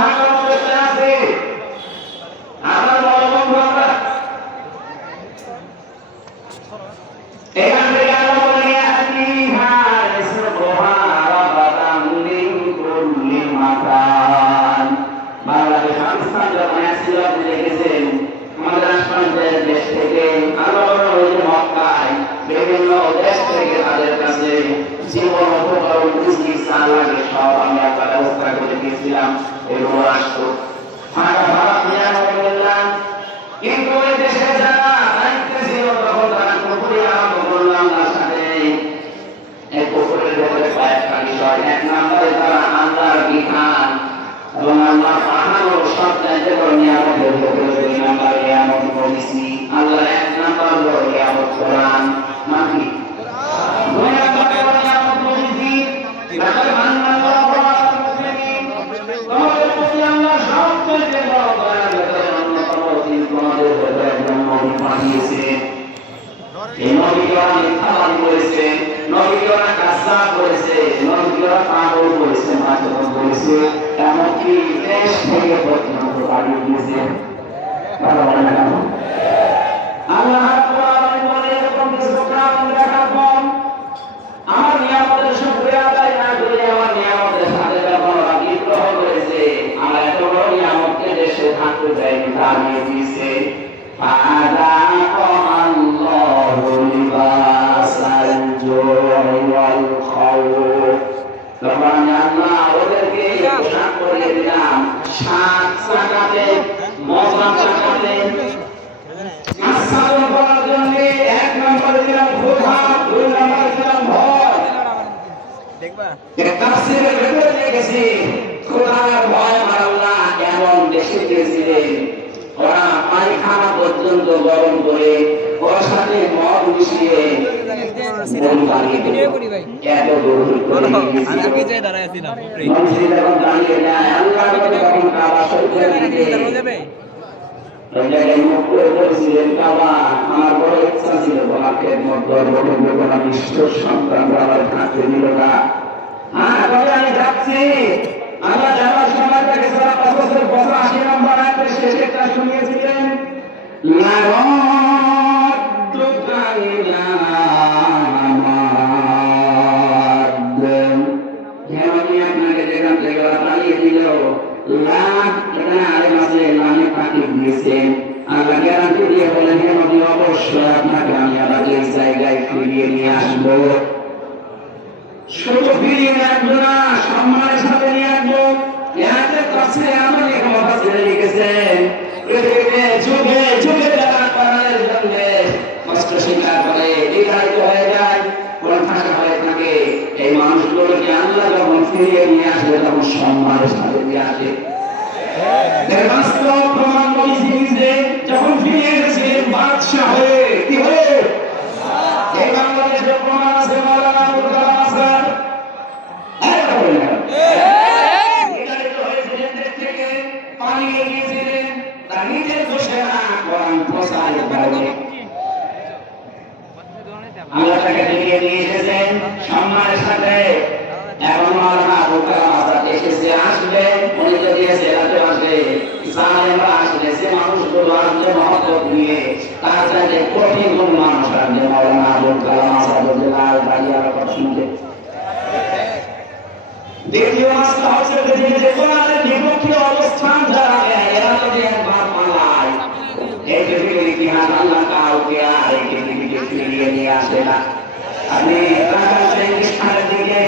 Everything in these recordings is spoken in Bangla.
ঢাকার মধ্যে আছে আমার বড় বন্ধু আমরা এখান থেকে আরম্ভ করে আসি হার সুবহান রাব্বাতাম মিন কুল্লি মাকান বাংলাদেশ পাকিস্তান যখন আসছিল আপনি দেখেছেন আমাদের আশপাশের দেশ থেকে আরো মক্কায় বিভিন্ন দেশ থেকে তাদের কাছে জীবন উপকরণ চিকিৎসা লাগে সব আমরা ব্যবস্থা করে দিয়েছিলাম এগুলো আসতো ফাঁকা ভাড়া নিয়ে বললাম কিন্তু ওই দেশে যারা দায়িত্ব ছিল তখন তারা পুকুরে আরম্ভ করলাম তার সাথে এই পুকুরের ভেতরে কয়েকটা বিষয় এক নম্বরে তারা আল্লাহর বিধান এবং আল্লাহ পাহাড় সব চাইতে বড় নিয়ামতের ভেতরে দুই নম্বর নিয়ামত বলেছি আল্লাহর এক নম্বর হলো নিয়ামত কোরআন মাটি দুই নম্বর নিয়ামত বলেছি তাদের বাংলা বড় মুসলিম তোমাদের প্রতি আল্লাহ সব চাইতে বড় দয়া ভেতরে অন্যতম দিন তোমাদের ভেতরে একজন নবী পাঠিয়েছে এই নবীকে মিথ্যাবাদী করেছে নবীকে কাজ্জাব করেছে নবীকে পাগল করেছে মাঝে বলেছে এমনকি দেশ থেকে পর্যন্ত বাড়ি দিয়েছে আল্লাহ বলে এরকম কিছু কারণ দেখার পর আমার নিয়ামতের শুকরিয়া আদায় না করে আমার নিয়ামতের সাথে যখন বিদ্রোহ করেছে আমার এত বড় নিয়ামতকে দেশে থাকতে দেয়নি তা নিয়ে দিয়েছে ওরা পায়খানা পর্যন্ত গরম করে ওর সাথে মদ মিশিয়ে আমার বড় ইচ্ছা ছিল তোমাকে সন্তান থাকতে দিল না আমি যাচ্ছি আমরা যাওয়ার সময় তাকে 85 নম্বর আয়াতের শেষে একটা শুনিয়েছিলেন আপনাকে যেখান থেকে পালিয়ে দিল এখানে আরেক আছে লামে পাঠিয়ে দিয়েছেন আল্লাহ গ্যারান্টি দিয়ে বলেন হে নবী অবশ্যই আপনাকে আমি আবার এই জায়গায় ফিরিয়ে নিয়ে আসবো শুধু ফিরিয়ে নিয়ে আসবো না সম্মানের সাথে নিয়ে আসবো এর কাছে আমার কথা ছেড়ে লিখেছেন পৃথিবীতে যুগে যুগে যারা কোরআনের জন্য কষ্ট স্বীকার করে বিতাড়িত হয়ে যায় কোরআন ভাষা হয়ে থাকে এই মানুষগুলোকে আল্লাহ যখন ফিরিয়ে নিয়ে আসবে তখন সম্মানের সাথে নিয়ে আসে বাস্তব প্রমাণ বলেছি যে যখন ফিরিয়ে এসেছে বাদশাহ হয়ে কি হয়ে এই বাংলাদেশের প্রমাণ আছে মাওলানা আবুল কালাম আজাদ পালিয়ে গিয়েছিলেন তার নিজের দোষে না কোরআন প্রচারিত করে আল্লাহ তাকে ফিরিয়ে নিয়ে এসেছেন সম্মানের সাথে এখন মাওলানা আবুল কালাম আজাদ এসেছে আসবে উনি যদি এসে রাতে আসবে জালেমরা আসলে সে মানুষগুলো আসলে মহব্বত নিয়ে তার চাইতে কঠিন কোন মানুষ আসবে মাওলানা আবুল কালাম আজাদ দাঁড়িয়ে কথা শুনতে দ্বিতীয় মাসটা হচ্ছে পৃথিবীতে কোরআনের বিপক্ষে অবস্থান যারা নেয় এরা যদি একবার পালায় এই পৃথিবীর ইতিহাস আল্লাহ কাউকে আর এই পৃথিবীকে ফিরিয়ে নিয়ে আসে না আপনি ইসলামের দিকে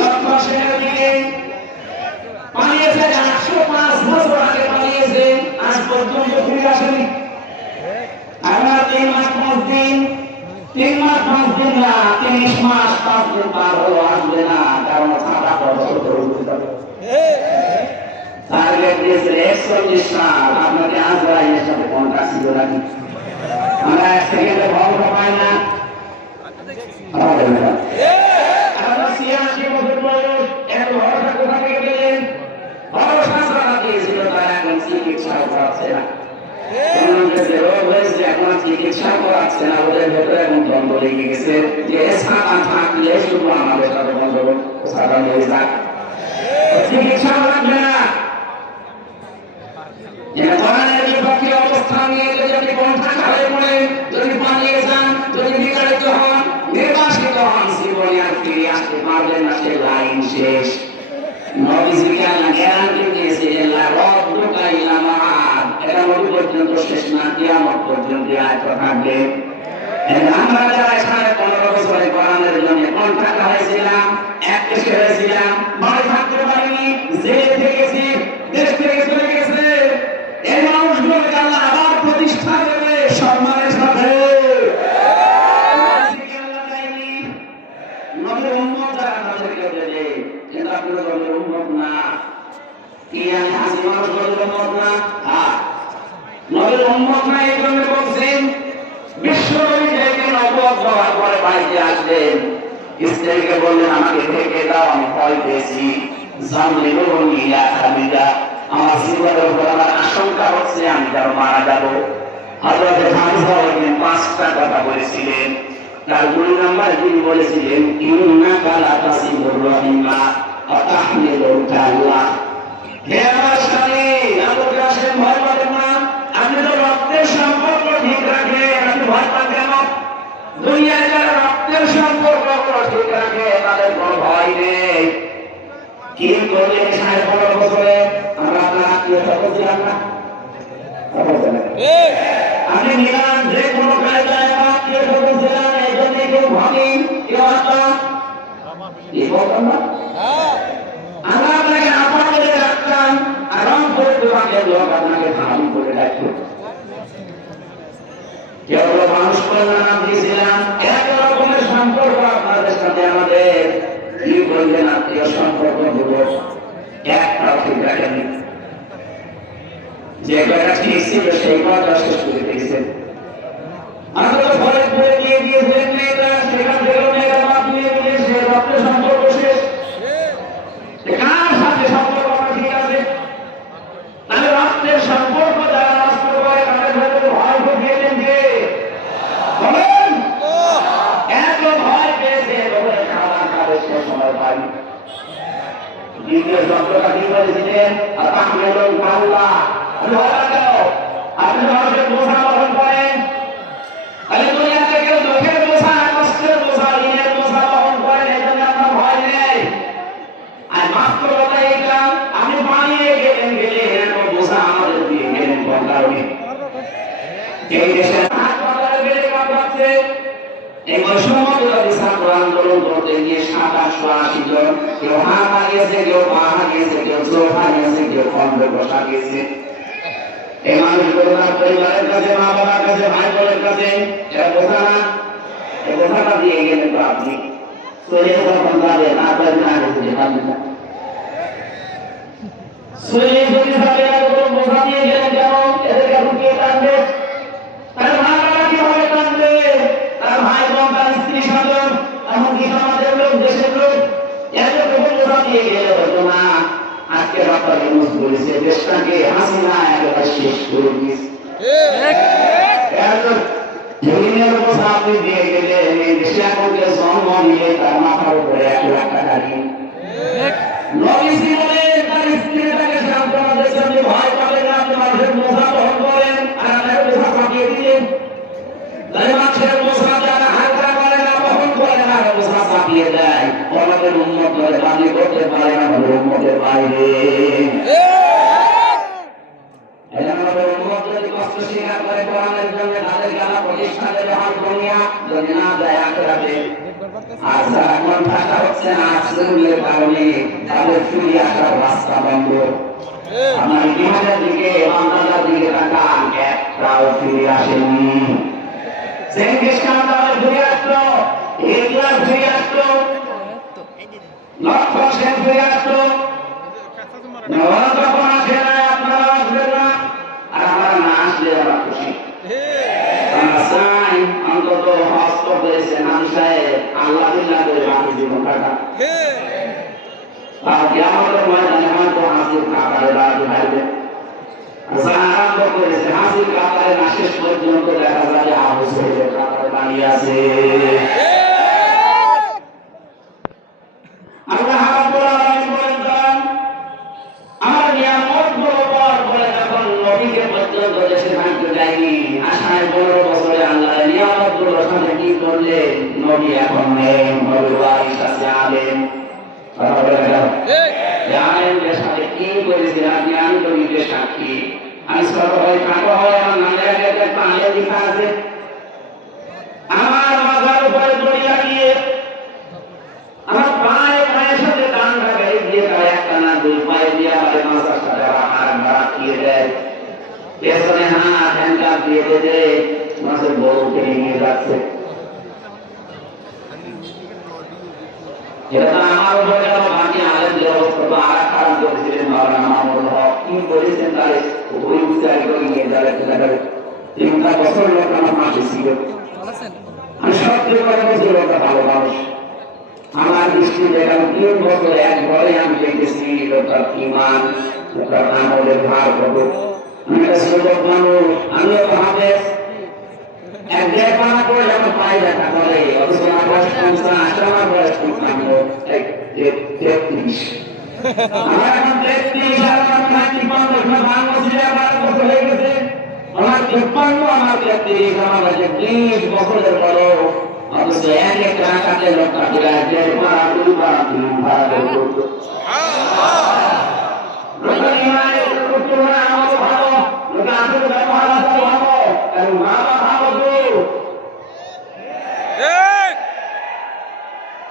লক্ষ্য সেনের দিকে পালিয়েছে 105 বছর আগে পালিয়েছে আজ পর্যন্ত ফিরে আসেনি আমরা 3 মাস 5 দিন 3 মাস 5 দিন না 30 মাস 5 দিন পার হলো আসবে না কারণ ছাড়া বছর টার্গেট দিয়েছে 41 সাল আপনাদের আজরাইলের সাথে কন্ট্রাক্ট ছিল নাকি আমরা এক সেকেন্ডে ভঙ্গ পাই না আমরা 86 বছর বয়স এত ভরসা কোথা থেকে পেলেন ভরসা ছাড়া দিয়েছিল তারা এখন চিকিৎসা করাচ্ছে না রোগ হয়েছে এখন চিকিৎসা করাচ্ছে না ওদের ভেতরে এখন দ্বন্দ্ব লেগে গেছে যে ছাড়া থাকলে শুধু আমাদের সাথে বন্ধ ছাড়া হয়ে যাক চিকিৎসা লাগবে না। কোরআনের বিপক্ষে অবস্থান নিয়ে যদি আপনি কণ্ঠাসা পড়েন, যদি পালিয়ে যান, যদি বিতাড়িত হন, নির্বাসিত হন, জীবনে আর ফিরে আসতে পারবেন না, সে লাইন শেষ। নবীজিকে আল্লাহ গ্যারান্টি দিয়েছিলেন, লা রাদ্দুকা ইলা মাআদ, এটা নবী পর্যন্ত শেষ না, কিয়ামত পর্যন্ত আয়াত থাকবে। আমরা যারা 15.5 বছরে কোরআনের জন্য কণ্ঠাসা হয়েছিলাম, এক দেশে হয়েছিলাম, বাড়ি থাকতে পারিনি, জেলে থেকেছি, দেশ থেকে চলে গেছে, এই মানুষগুলোকে আল্লাহ আবার প্রতিষ্ঠা দেবে সম্মানের সাথে। নবীর উম্মত যারা তাদেরকে দেবে, কিন্তু আপনারা নবীর উম্মত না। কি আমি হাসি মানুষ নবীর উম্মত না? হ্যাঁ, নবীর উম্মত না। এই জন্য বলছেন বিশ্বনবী থেকে নবুয়ত হওয়ার পরে বাড়িতে আসলেন, স্ত্রীকে বললেন আমাকে ঢেকে দাও, আমি ভয় পেয়েছি, জানলিবুনি ইয়া খাদিজা, আমার জীবনের উপর আমার আশঙ্কা হচ্ছে আমি যেন মারা যাব। হযরত হামজা ওইদিন 5টা কথা বলেছিলেন। তার 2 নাম্বার তিনি বলেছিলেন ইন্নাকা লা তাসিবুর রাহিমা ওয়া তাহমিলুল কাল্লা। হে আমার স্বামী, আমাকে আসেন ভয় পাবেন না, আপনি তো রক্তের সম্পর্ক ঠিক রাখেন, আপনি ভয় পাবেন কেন? দুনিয়ায় যারা রক্তের সম্পর্ক ঠিক রাখে তাদের কোনো ভয় নেই। কি করলেন 15.5 বছরে? আমরা আপনার আত্মীয়তা বলছিলাম না, আপনি নিলাম যে কোনো কায়দায় আত্মীয়তা বলছিলাম, এই জন্য কেউ ভাবি কেউ আসলাম এই বলতাম না, আমরা আপনাকে আপা বলে ডাকতাম, আর রংপুর বিভাগের লোক আপনাকে ভাবি বলে ডাকতো। কেবল মানুষ কল্যাণ নাম দিয়েছিলাম, এক রকমের সম্পর্ক আপনাদের সাথে আমাদের। কি বললেন আত্মীয় সম্পর্ক হলো একটাও ঠিক রাখেননি, যে কয়টা ঠিক ছিল সেই কয়টা শেষ করে দিয়েছেন। আমরা তো ঘরে ঘুরে গিয়ে গিয়েছিলেন মেয়েটা, সেখান থেকে মেয়েরা বাদ দিয়ে গিয়ে সে রক্তের সম্পর্ক শেষ। কার সাথে সম্পর্ক ঠিক আছে? তাহলে রক্তের সম্পর্ক যারা নষ্ট করে তাদের ভেতরে ভয় ঢুকিয়ে দেন যে বলেন, এত ভয় পেয়েছে বলে খাবার খাবে সে সময় পাই। দ্বিতীয় শব্দটা কি বলেছিলেন? তাহমিলুল কাল্লা, আপনি মানুষের বোঝা বহন করেন, তাহলে দুনিয়াতে কেউ দুঃখের বোঝা, কষ্টের বোঝা, ঋণের বোঝা বহন করেন, এই জন্য আপনার ভয় নেই। আর মাত্র কথা এইটা, আপনি বানিয়ে গেলেন এত বোঝা আমাদের দিয়ে গেলেন কোন কারণে? এই দেশের হাসপাতালে বেড়ে কাঁপাচ্ছে, এই বৈষম্য বিরোধী ছাত্র আন্দোলন করতে গিয়ে 780 জন, কেউ হাত হারিয়েছে, কেউ পা হারিয়েছে, কেউ চোখ হারিয়েছে, কেউ খন্ড বসা গিয়েছে। এই মানুষগুলো তার পরিবারের কাছে, মা বাবার কাছে, ভাই বোনের কাছে এরা বোঝা না, এই বোঝাটা দিয়ে গেলেন তো আপনি চলে যখন যাবে তারপরে না গেছে পারবেন না। চলে যদি যাবে এরকম বোঝা দিয়ে গেলেন কেন? এদেরকে ঢুকিয়ে টানবে, তার মা বাবা কিভাবে টানবে, তার ভাই বোন, তার স্ত্রী স্বজন, এমনকি সমাজের লোক, দেশের লোক, এতটুকু বোঝা দিয়ে গেলে হতো না। আজকে ডক্টর ইউনূস বলেছে দেশটাকে হাসিনা একেবারে শেষ করে দিয়েছে। জমিনের বোঝা আপনি দিয়ে গেলেন, এই দেশে এখন জন্ম নিয়ে তার মাথার উপরে 1 লাখ টাকা দিয়ে নবীজি বলে তার স্ত্রী তাকে সান্ত্বনা দিয়েছে, আপনি ভয় পাবেন না, আপনি মানুষের বোঝা বহন করেন, আর আপনার বোঝা চাপিয়ে দিলেন। মানুষের বোঝা যারা হালকা করে না, বহন করে না, বোঝা চাপিয়ে দেয়, আমাদের উন্নত করে দাবি করতে পারে না, আমাদের উন্নতের বাইরে। আমাদের উন্নত যদি কষ্ট স্বীকার করে কোরআনের জন্য তাদের জ্ঞান প্রতিষ্ঠা দেবে হাত দুনিয়া, যদি না যায় আখিরাতে। আর যারা কণ্ঠাসা হচ্ছে না আশ্রয়ের কারণে তাদের ফিরে আসার রাস্তা বন্ধ। আপনার ইতিহাসের দিকে, বাংলার দিকে তাকান, একটাও ফিরে আসেনি। চেঙ্গিস খান তাদের ফিরে আসলো, হিটলার ফিরে আসলো, লক্ষ্য সেন ফিরে আসলো, ওরা যখন আসে না আপনারা আসবেন না, আর আমরা না আসলে ওরা খুশি। আমরা চাই অন্তত হজ করতে সেনানি সাহেব আল্লাহ বিল্লাহ করে বাকি জীবন কাটা। আর কিয়ামতের ময়দানে হয়তো হাসির কাতারে দাঁড়াতে পারবে। যারা আরম্ভ করেছে হাসির কাতারে না শেষ পর্যন্ত দেখা যাবে আবু সাইদের কাতারে দাঁড়িয়ে আছে। আল্লাহ রাব্বুল আলামিন বলেন করলে নবী এখন নেই, নবীর ওয়ারিস আছে আলেম। কথা বলে গেল আলেমদের সাথে কি করেছিল আপনি? আমি তো নিজে সাক্ষী। আমি ছোট হয়ে কাটো হয় আমার নামে একটা আলেম লেখা আছে, আমার মাথার উপরে দড়ি লাগিয়ে আমার পায়ের সাথে টান লাগাই দিয়ে তারা একটা না দুই পায়ে দিয়ে আমার মাথার সাথে হাত বাড়িয়ে দেয়, পেছনে হাত হ্যান্ডকাপ দিয়ে দেবে, মাছের বউকে নিয়ে যাচ্ছে। এটা তো আমার উপরে ভাবি আলেমদের অবস্থা তো আর খারাপ করেছিলেন মাওলানা মাহমুদুল হক। কি বলেছেন তাহলে ওই উচ্চারি করে নিয়ে যাবে 3 বছর লোক আমার মাসে ছিল। আমি সব থেকে বছর লোকটা ভালো মানুষ। আমার দৃষ্টিতে এখন 3 বছর একবারে আমি দেখেছি লোকটার ইমান, লোকটার আমলের ভার কত। আমি একটা ছোট মানুষ, আমিও হাফেজ, এক দেড় পানা করে যখন পায়ে দেখা করে, অথচ আমার বয়স 50, আমার বয়স 33। আমার এখন 33, আমার 55 বাংলাদেশে আমার কত হয়ে গেছে, আমার 53, আমার 33, আমার কাছে 20 বছরের বড়, অথচ এক রাখাতে লোকটা ঘুরে দেড় পানা 2 পানা 3 পানা করতো। লোকের ইমানের করতে হয় আমারও ভালো, লোকের আসলে ব্যবহার আছে ভালো, এবং বাবা ভালো তো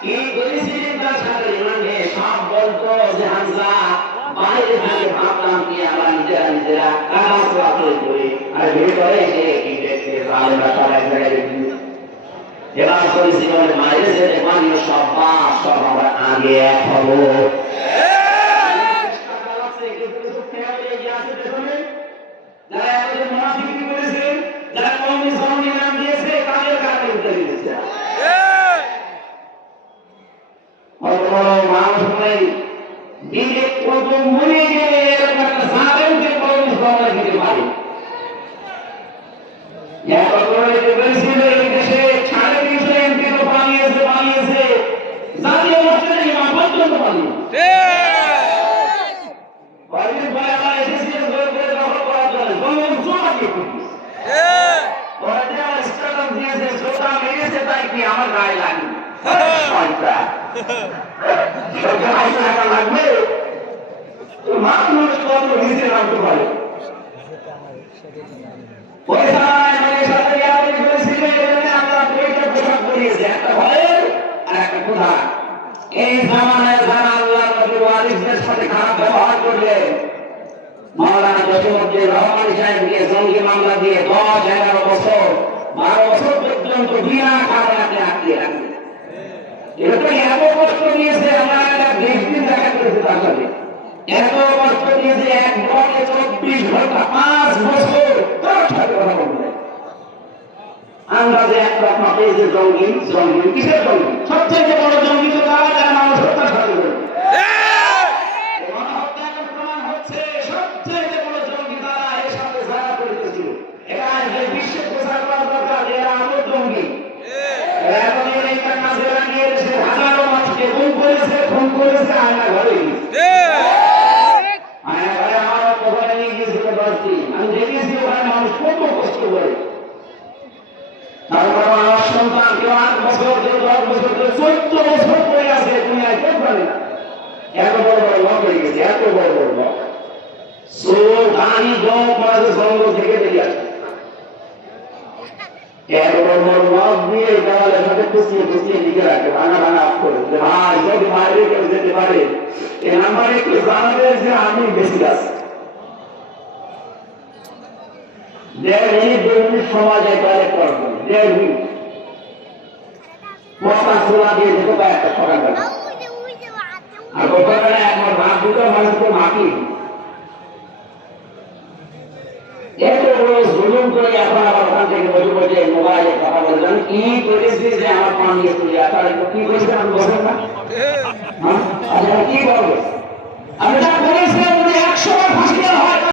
কি বলেছিলেন তার সাথে ইমানে সব বলতো যে হামজা বাইরে থেকে ভাবলাম কি আমার নিজেরা কাজ করে করি, আর ভেতরে এসে কি দেখতে আলেমরা সব এক জায়গায় দেখি। এবার করেছি বলে বাইরে যেতে পারি সব পাস সব আমরা আগে এক হবো। যারা আমাদের মুনাফিকি করেছে, যারা কওমি সওমি নাম দিয়েছে, তাদের কাছে উত্তর দিয়েছে। মানুষ নেই দিলে কত মরে গেলে এরকম একটা জালেমকে কওমি সওমি দিতে পারে। এই দেশে 350 এমপি তো পালিয়েছে, জাতীয় মসজিদের ইমাম পর্যন্ত পালিয়েছে। আমার গায়ে লাগে লাগবে মানুষ কত নিচে নামতে পারে। এই জামানায় যারা আল্লাহ নবীর ওয়ারিসদের সাথে খারাপ ব্যবহার করলে মাওলানা জসিমউদ্দিন রহমান সাহেবকে জঙ্গি মামলা দিয়ে 10-11 বছর 12 বছর পর্যন্ত বিনা কারণে আটকে রাখবে। এটা তো এত কষ্ট দিয়েছে, আমরা একটা 20 দিন দেখা করেছি তার সাথে, এত কষ্ট দিয়েছে, এক ঘরে 24 ঘন্টা 5 বছর তার সাথে কথা বলতে আন্দাজে এক রকম পেয়েছে। জঙ্গি কিসের জঙ্গি? সবচেয়ে বড় জঙ্গি তো তারা যারা মানুষ হত্যার সাথে করে। আমি দেখেছি ওখানে মানুষ কত কষ্ট করে। তারপর আমার সন্তান কেউ 8 বছর, কেউ 10 বছর, কেউ 14 বছর পরে আছে দুনিয়ায়, কেউ পারে না। এত বড় বড় লোক হয়ে গেছে, এত বড় বড় লোক জঙ্গল থেকে বেরিয়ে আসে, এত বড় বড় লোক দিয়ে দেওয়ালের সাথে খুঁচিয়ে লিখে রাখে, ভাঙা করে ভাই যদি বাইরে কেউ যেতে পারে এই নাম্বারে একটু জানাবে যে আমি বেশি আছি। 1.5 মিনিট 2 মিনিট সময় যায় তাহলে করবো 1.5 মিনিট মশলা ছোলা দিয়ে যেতে পারে একটা সকালবেলা। আর সকালবেলা একবার ভাত দুটো মানুষকে মাটি এত বড় জুলুম করে এখন আবার ওখান থেকে বসে মোবাইলে কথা বললেন কি করেছি যে আমার পান নিয়ে চলে আসার কি করেছে আমি বলবেন না।